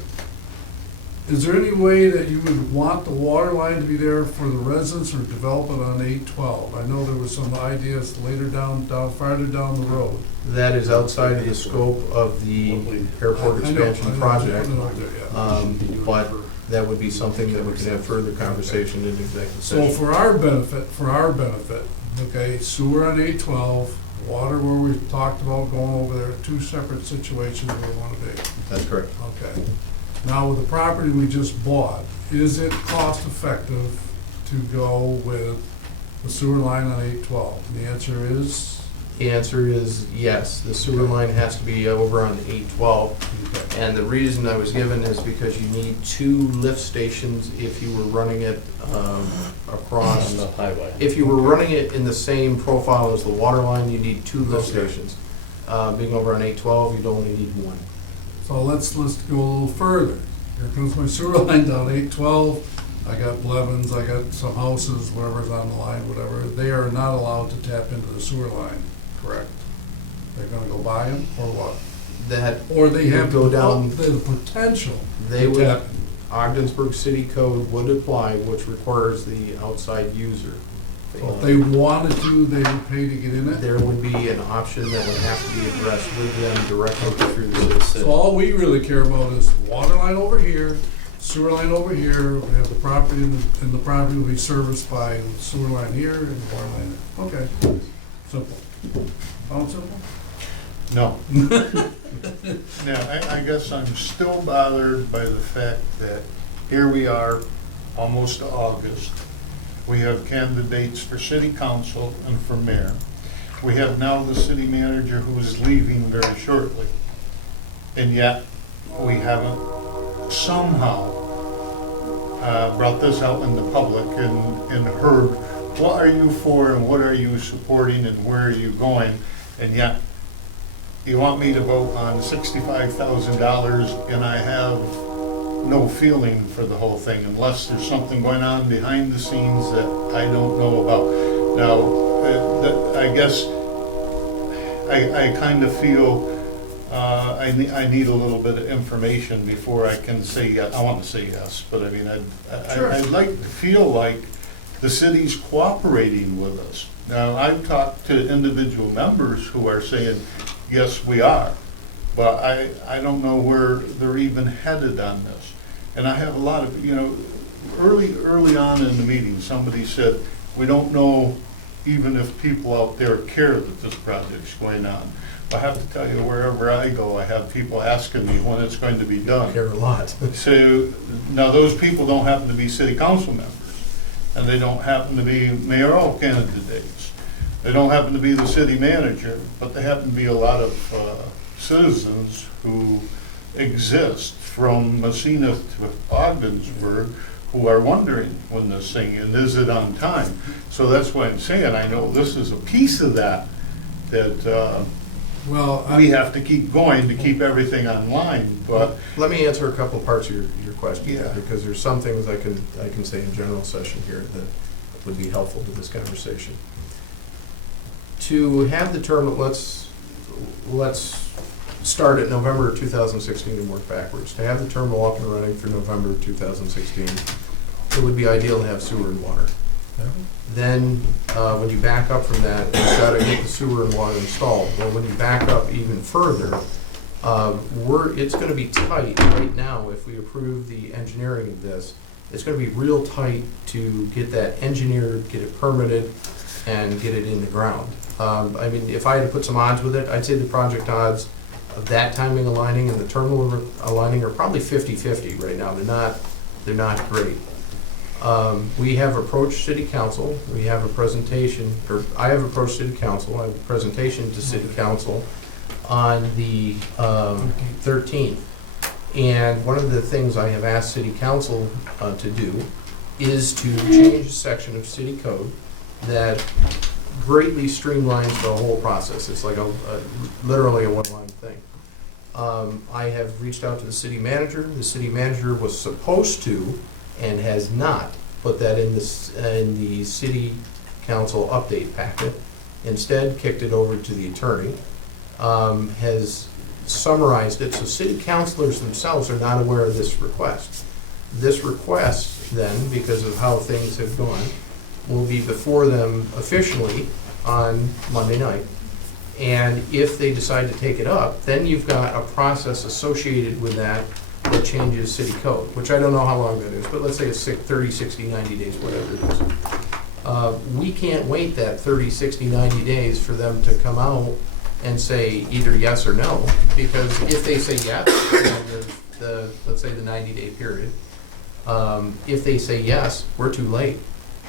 Is there any way that you would want the water line to be there for the residents or develop it on 812? I know there was some ideas later down, farther down the road. That is outside of the scope of the airport I know, expansion project. I know, yeah. But that would be something that we could have further conversation in executive So session. for our benefit, okay, sewer on 812, water where we talked about going over there, two separate situations where we want to be. That's correct. Okay. Now with the property we just bought, is it cost effective to go with the sewer line on 812? And the answer is, The answer is yes, the sewer line has to be over on 812. okay. And the reason I was given is because you need 2 lift stations if you were running it across. On the highway. If you were running it in the same profile as the water line, you need 2 lift Okay. stations. Being over on 812, you'd only need 1. So let's go a little further. Here comes my sewer line down 812. I got Blevins, I got some houses, whatever's on the line, whatever. They are not allowed to tap into the sewer line, correct? They're gonna go buy them or what? That Or they have Go down- the potential they to would, tap. Ogdensburg City Code would apply, which requires the outside user. So if they wanted to, they would pay to get in it? There would be an option that would have to be addressed with them directly through the city. So all we really care about is water line over here, sewer line over here, we have the property, and the property will be serviced by sewer line here and the water line there. Okay, simple. Sound simple? No. Now, I guess I'm still bothered by the fact that here we are, almost to August. We have candidates for city council and for mayor. We have now the city manager who is leaving very shortly. And yet, we haven't somehow brought this out in the public and heard, what are you for and what are you supporting and where are you going? And yet, you want me to vote on $65,000 and I have no feeling for the whole thing unless there's something going on behind the scenes that I don't know about. Now, I guess I kind of feel I need a little bit of information before I can say yes. I want to say yes, but I mean, Sure. I'd like to feel like the city's cooperating with us. Now, I've talked to individual members who are saying, yes, we are, but I don't know where they're even headed on this. And I have a lot of, early on in the meeting, somebody said, we don't know even if people out there care that this project's going on. I have to tell you, wherever I go, I have people asking me when it's going to be done. Care a lot. So, now those people don't happen to be city council members, and they don't happen to be mayoral candidates. They don't happen to be the city manager, but they happen to be a lot of citizens who exist from Messina to Ogdensburg who are wondering when this thing, and is it on time? So that's why I'm saying, I know this is a piece of that Well, we have to keep going to keep everything online, but Let me answer a couple parts of your question, Yeah. because there's some things I can say in general session here that would be helpful to this conversation. To have the term, let's start at November 2016 and work backwards. To have the terminal up and running through November 2016, it would be ideal to have sewer and water. Then, when you back up from that, you've got to get the sewer and water installed. Well, when you back up even further, it's gonna be tight right now if we approve the engineering of this. It's gonna be real tight to get that engineered, get it permitted, and get it in the ground. I mean, if I had to put some odds with it, I'd say the project odds that timing aligning and the terminal aligning are probably 50-50 right now. They're not great. We have approached city council, we have a presentation, or I have approached city council, I have a presentation to city council on the 13th. And one of the things I have asked city council to do is to change a section of city code that greatly streamlines the whole process. It's like literally a one-line thing. I have reached out to the city manager. The city manager was supposed to and has not put that in the city council update packet. Instead, kicked it over to the attorney. Has summarized it, so city councilors themselves are not aware of this request. This request, then, because of how things have gone, will be before them officially on Monday night. And if they decide to take it up, then you've got a process associated with that that changes city code, which I don't know how long that is, but let's say it's 30, 60, 90 days, whatever it is. We can't wait that 30, 60, 90 days for them to come out and say either yes or no, because if they say yes, then let's say the 90-day period, if they say yes, we're too late.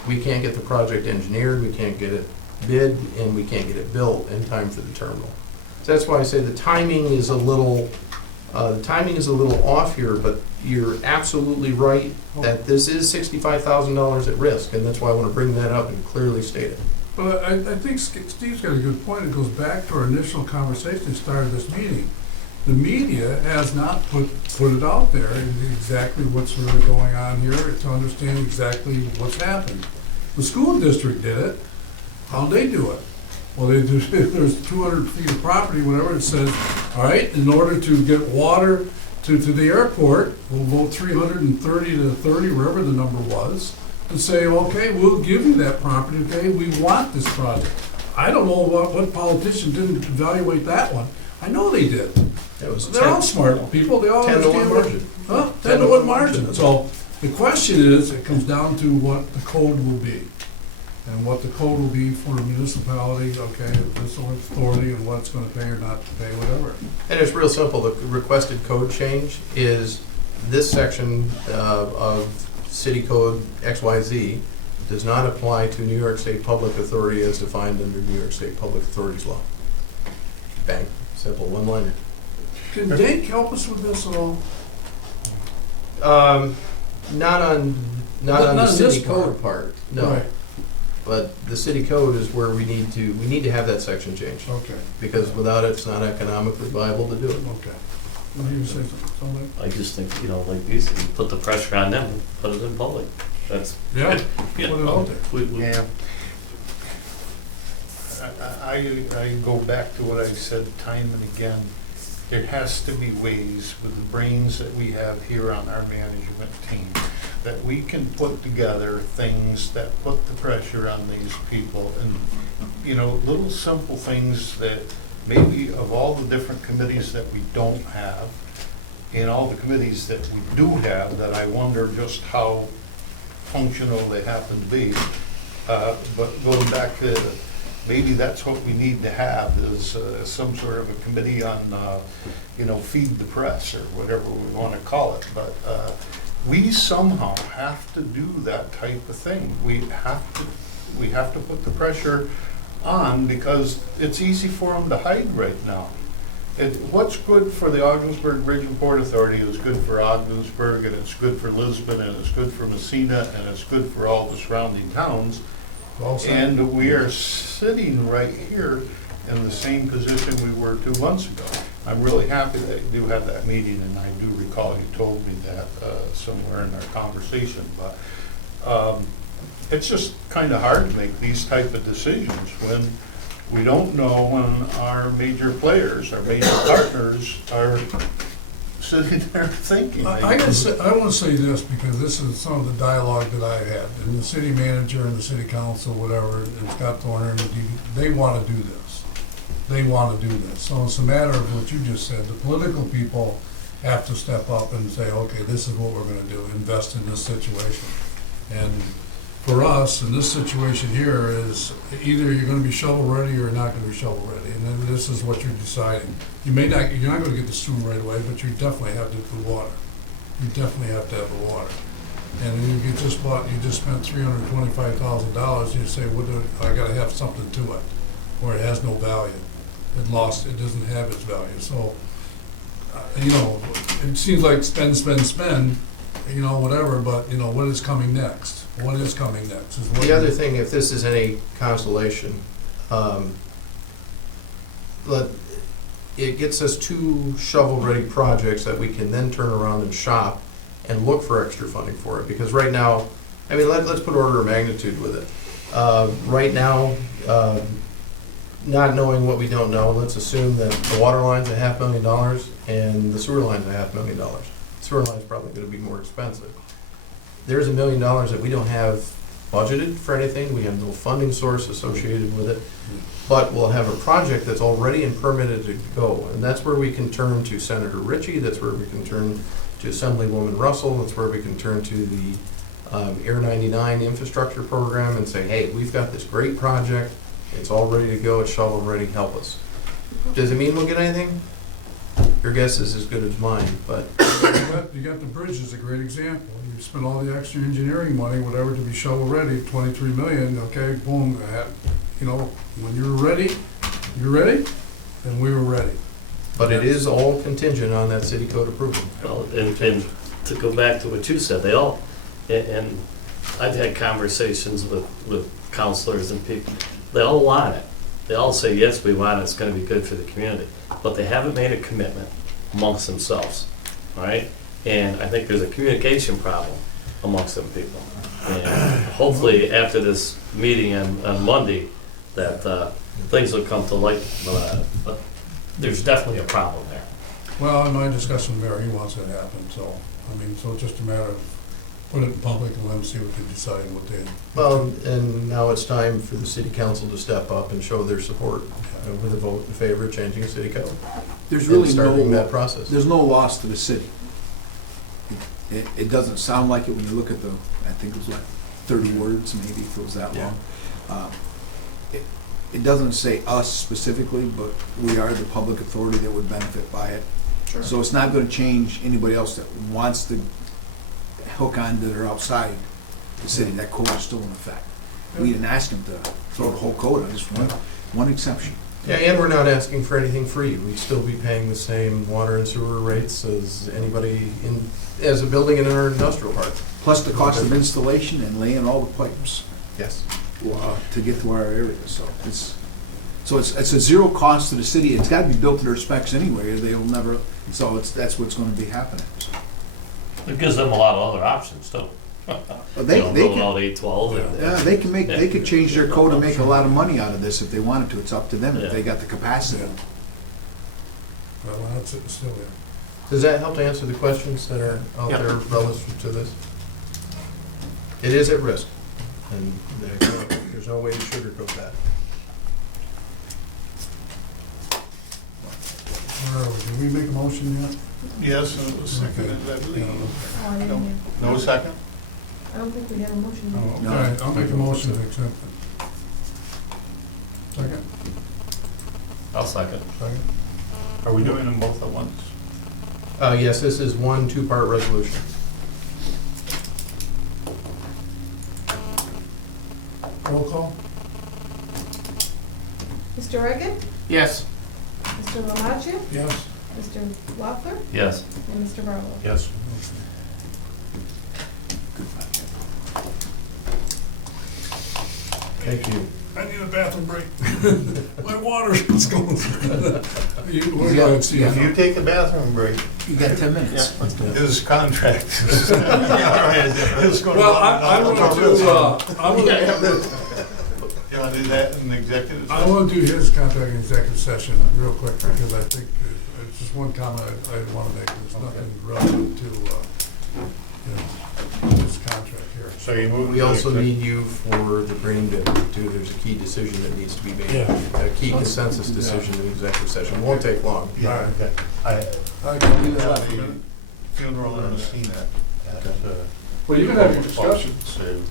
We can't get the project engineered, we can't get it bid, and we can't get it built in time for the terminal. So that's why I say the timing is a little off here, but you're absolutely right that this is $65,000 at risk, and that's why I want to bring that up and clearly state it. But I think Steve's got a good point. It goes back to our initial conversation that started this meeting. The media has not put it out there exactly what's really going on here to understand exactly what's happened. The school district did it. How'd they do it? Well, there's 200 feet of property, whatever it says, all right, in order to get water to the airport, we'll vote 330 to 30, wherever the number was, and say, okay, we'll give you that property, okay, we want this project. I don't know what politician didn't evaluate that one. I know they did. They're all smart people, they all 10 to 1 understand margin. Huh? 10 to 1 margin. So the question is, it comes down to what the code will be. And what the code will be for a municipality, okay, this authority, and what it's gonna pay or not pay, whatever. And it's real simple. The requested code change is this section of City Code XYZ does not apply to New York State Public Authority as defined under New York State Public Authorities law. Bang. Simple, one-liner. Can Dake help us with this at all? Not on the Not in city this code part, no. Right. But the city code is where we need to have that section changed. Okay, Because without it, it's not economically viable to do it. okay. Will you say something? I just think, like these, you put the pressure on them, put it in public. That's, Yeah, you put it know, out there. we- Yeah. I go back to what I've said time and again. There has to be ways with the brains that we have here on our management team that we can put together things that put the pressure on these people and, little simple things that maybe of all the different committees that we don't have and all the committees that we do have, that I wonder just how functional they happen to be. But going back to, maybe that's what we need to have is some sort of a committee on, feed the press or whatever we want to call it. But we somehow have to do that type of thing. We have to put the pressure on because it's easy for them to hide right now. What's good for the Ogdensburg Bridge and Port Authority is good for Ogdensburg, and it's good for Lisbon, and it's good for Messina, and it's good for all the surrounding towns. Well said. And we are sitting right here in the same position we were 2 months ago. I'm really happy that you do have that meeting, and I do recall you told me that somewhere in our conversation. But it's just kind of hard to make these type of decisions when we don't know when our major players, our major partners are sitting there thinking. I want to say this because this is some of the dialogue that I had, and the city manager and the city council, whatever, and Scott Thorner, and they want to do this. They want to do this. So it's a matter of what you just said. The political people have to step up and say, okay, this is what we're going to do, invest in this situation. And for us, in this situation here, is either you're gonna be shovel-ready or you're not gonna be shovel-ready, and then this is what you're deciding. You're not gonna get the sewer right away, but you definitely have to do the water. You definitely have to have the water. And then you just spent $325,000, and you say, I gotta have something to it, or it has no value. It doesn't have its value, so, you know, it seems like spend, you know, whatever, but, you know, what is coming next? What is coming next? Is what The other thing, if this is any consolation, it gets us 2 shovel-ready projects that we can then turn around and shop and look for extra funding for it. Because right now, I mean, let's put order of magnitude with it. Right now, not knowing what we don't know, let's assume that the water line's $500,000 and the sewer line's $500,000. Sewer line's probably gonna be more expensive. There's $1 million that we don't have budgeted for anything, we have no funding source associated with it, but we'll have a project that's already and permitted to go, and that's where we can turn to Senator Ritchie, that's where we can turn to Assemblywoman Russell, that's where we can turn to the Air 99 infrastructure program and say, hey, we've got this great project, it's all ready to go, it's shovel ready, help us. Does it mean we'll get anything? Your guess is as good as mine, but You got the bridge as a great example. You spent all the extra engineering money, whatever, to be shovel-ready, 23 million, okay, boom, you know, when you're ready, and we were ready. but it is all contingent on that city code approval. Well, and to go back to what you said, they all, and I've had conversations with counselors and people, they all want it. They all say, yes, we want it, it's gonna be good for the community, but they haven't made a commitment amongst themselves, all right? And I think there's a communication problem amongst them people. And hopefully, after this meeting on Monday, that things will come to light, but there's definitely a problem there. Well, in my discussion with Mayor, he wants it to happen, so, I mean, so it's just a matter of put it in public and let them see what they decide, what they. Well, and now it's time for the city council to step up and show their support with a vote in favor of changing the city code. There's And really starting no, that process. there's no loss to the city. It doesn't sound like it when you look at the, I think it was like 30 words, maybe, if it was that Yeah. long. It doesn't say us specifically, but we are the public authority that would benefit by it. Sure. So it's not gonna change anybody else that wants to hook on that are outside the city. That code is still in effect. We didn't ask them to throw the whole code on, just one exception. Yeah, and we're not asking for anything free. We'd still be paying the same water and sewer rates as anybody as a building in our industrial park. Plus the cost of installation and laying all the pipes Yes. to get to our area, so it's a zero cost to the city. It's gotta be built to their specs anyway, or they'll never, so that's what's gonna be happening. It gives them a lot of other options too. But they Building can, out 812 and. yeah, they could change their code and make a lot of money out of this if they wanted to. It's up to them if they got the capacity. Well, that's it, still there. Does that help to answer the questions that are out there relative to this? It is at risk, and there's no way to sugarcoat that. Where are we? Did we make a motion yet? Yes, and it was seconded, I believe. Oh, I didn't hear. No second? I don't think we had a motion. Oh, No. okay, I'll make a motion to accept it. Second? I'll second. Second? Are we doing them both at once? Yes, this is one two-part resolution. Roll call? Mr. Reagan, Yes. Mr. Lamacha, Yes. Mr. Loeffler, Yes. and Mr. Barlow. Yes. Thank you. I need a bathroom break. My water's going through. We're going to see. If you take a bathroom break, You got 10 minutes. his contract is gonna Well, run I out want of to, I want to, You wanna do that in executive? I want to do his contract in executive session real quick, because I think, it's just one comment I want to make, there's nothing relevant to, this contract here. So you move. We also need you for the green bin, too. There's a key decision that needs to be made. Yeah. A key consensus decision in executive session. Won't take long. Yeah, okay. I can do Yeah, that. the funeral in Messina. Well, you can have your discussion. So,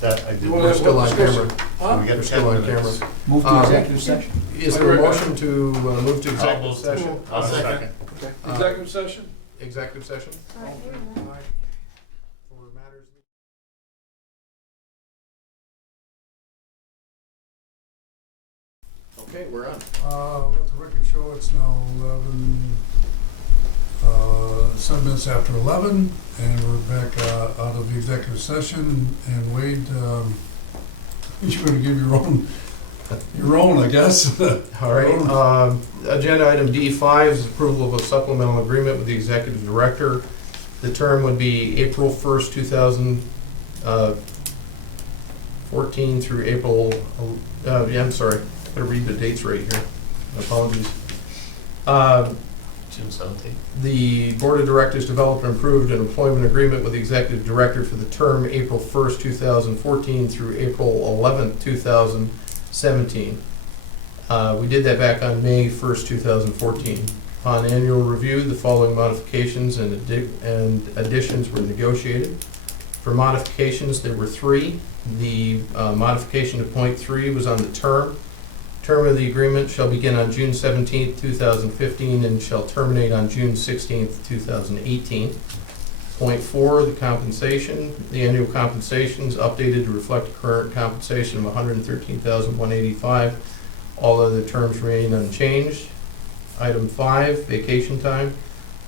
That I did. We're still on camera. We got We're still 10 on camera. minutes. Move to Um, executive session. Is there a motion to move to executive move. session? I'll second. Executive session? Executive session? All right, wait a minute. For matters. Okay, we're on. Let the record show it's now 7 minutes after 11, and we're back out of the executive session. And Wade, you're going to give your own, I guess. All right, agenda item D5 is approval of a supplemental agreement with the executive director. The term would be April 1st, 2014 through April, I'm sorry, I gotta read the dates right here, apologies. June 17th. The Board of Directors developed and approved an employment agreement with the Executive Director for the term April 1st, 2014 through April 11th, 2017. We did that back on May 1st, 2014. Upon annual review, the following modifications and additions were negotiated. For modifications, there were 3. The modification to point 3 was on the term. Term of the agreement shall begin on June 17th, 2015 and shall terminate on June 16th, 2018. Point 4, the compensation. The annual compensation is updated to reflect current compensation of $113,185. All other terms remain unchanged. Item 5, vacation time.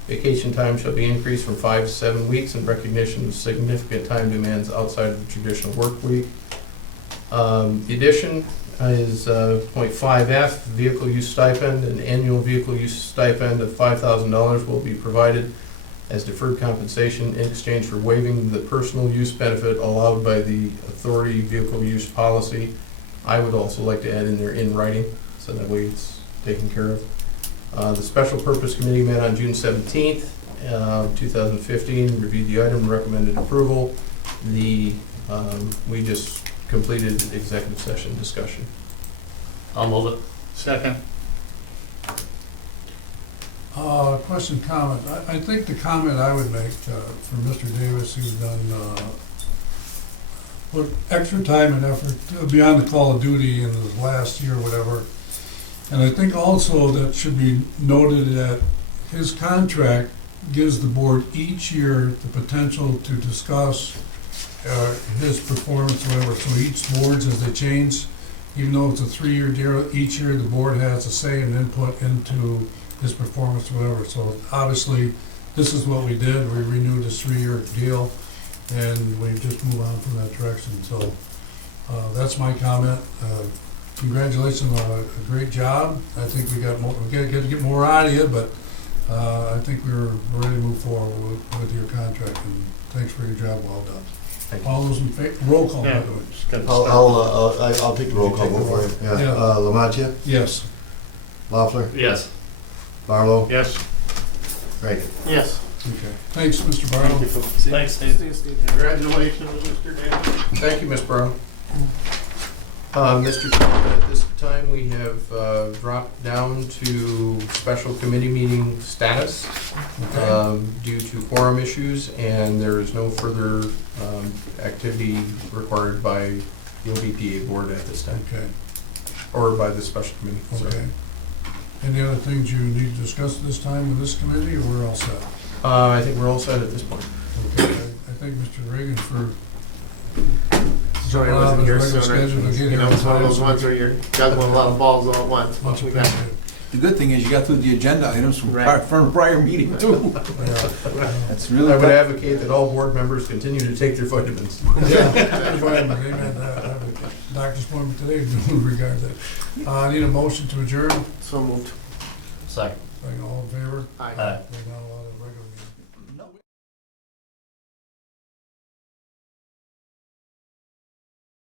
Vacation time shall be increased from 5 to 7 weeks in recognition of significant time demands outside of the traditional work week. The addition is point 5F, vehicle use stipend. An annual vehicle use stipend of $5,000 will be provided as deferred compensation in exchange for waiving the personal use benefit allowed by the authority vehicle use policy. I would also like to add in there in writing, so that way it's taken care of. The Special Purpose Committee met on June 17th, 2015, reviewed the item, recommended approval. We just completed executive session discussion. I'll move it. Second. Question, comment. I think the comment I would make for Mr. Davis, who's done put extra time and effort beyond the call of duty in his last year or whatever. And I think also that should be noted that his contract gives the board each year the potential to discuss his performance, whatever. So each boards, as they change, even though it's a 3-year deal, each year the board has a say and input into his performance, whatever. So obviously, this is what we did. We renewed this 3-year deal, and we just move on from that direction. So that's my comment. Congratulations on a great job. I think we got to get more out of you, but I think we're ready to move forward with your contract. And thanks for your job. Well done. All those in favor, roll call, by the way. I'll take the roll call vote for you. Yeah. Yeah. Lamatia, Yes. Loeffler, Yes. Barlow, Yes. Reagan. Yes. Okay. Thanks, Mr. Barlow. Thanks, Steve. Congratulations, Mr. Davis. Thank you, Ms. Brown. Mr. Chairman, at this time, we have dropped down to special committee meeting status due to quorum issues, and there is no further activity required by the OBPA board at this time, Okay. or by the special committee. Sorry. Okay. Any other things you need to discuss at this time with this committee, or we're all set? I think we're all set at this point. Okay. I thank Mr. Reagan for Sorry I wasn't here regular sooner. schedule to get You here know, on it's one of time, those so ones where you're juggling a lot of balls all at once. much We got appreciated. The good thing is you got through the agenda items from Right. from a prior meeting too. Yeah. That's really I would good. advocate that all board members continue to take their vitamins. Yeah. Amen. I have a doctor's appointment today in regards to that. I need a motion to adjourn. So moved. Second. All in favor? Aye. Aye. Right now,